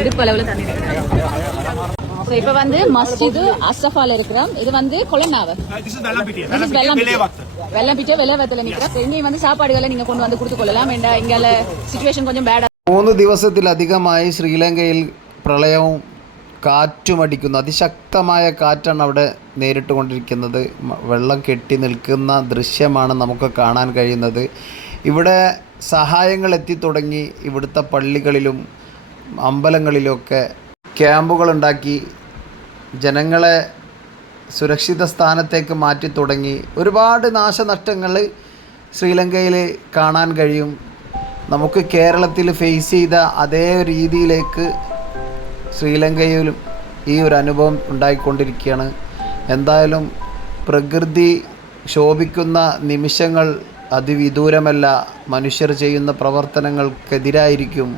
இடுப்பு அளவுல தண்ணி இருக்கு. ஸோ இப்போ வந்து மஸ்ஜிது அஸ்ஸஃபால இருக்கிறோம். இது வந்து கொலனாவ வெள்ளம்பிட்டிய விலைவத்தில் நிற்கிறோம். இங்கேயும் வந்து சாப்பாடுகளை நீங்க கொண்டு வந்து கொடுத்து கொள்ளலாம். இங்கே സിറ്റുവേഷൻ கொஞ்சம் பேடா. 3 ദിവസത്തിലധികമായി ശ്രീലങ്കയിൽ പ്രളയവും കാറ്റുമടിക്കുന്നു. അതിശക്തമായ കാറ്റാണ് അവിടെ നേരിട്ട് കൊണ്ടിരിക്കുന്നത്. വെള്ളം കെട്ടി നിൽക്കുന്ന ദൃശ്യമാണ് നമുക്ക് കാണാൻ കഴിയുന്നത്. ഇവിടെ സഹായങ്ങൾ എത്തിത്തുടങ്ങി. ഇവിടുത്തെ പള്ളികളിലും അമ്പലങ്ങളിലുമൊക്കെ ക്യാമ്പുകളുണ്ടാക്കി ജനങ്ങളെ സുരക്ഷിത സ്ഥാനത്തേക്ക് മാറ്റി തുടങ്ങി. ഒരുപാട് നാശനഷ്ടങ്ങൾ ശ്രീലങ്കയിൽ കാണാൻ കഴിയും. നമുക്ക് കേരളത്തിൽ ഫേസ് ചെയ്ത അതേ രീതിയിലേക്ക് ശ്രീലങ്കയിലും ഈ ഒരു അനുഭവം ഉണ്ടായിക്കൊണ്ടിരിക്കുകയാണ്. എന്തായാലും പ്രകൃതി ശോഭിക്കുന്ന നിമിഷങ്ങൾ അതിവിദൂരമല്ല. മനുഷ്യർ ചെയ്യുന്ന പ്രവർത്തനങ്ങൾക്കെതിരായിരിക്കും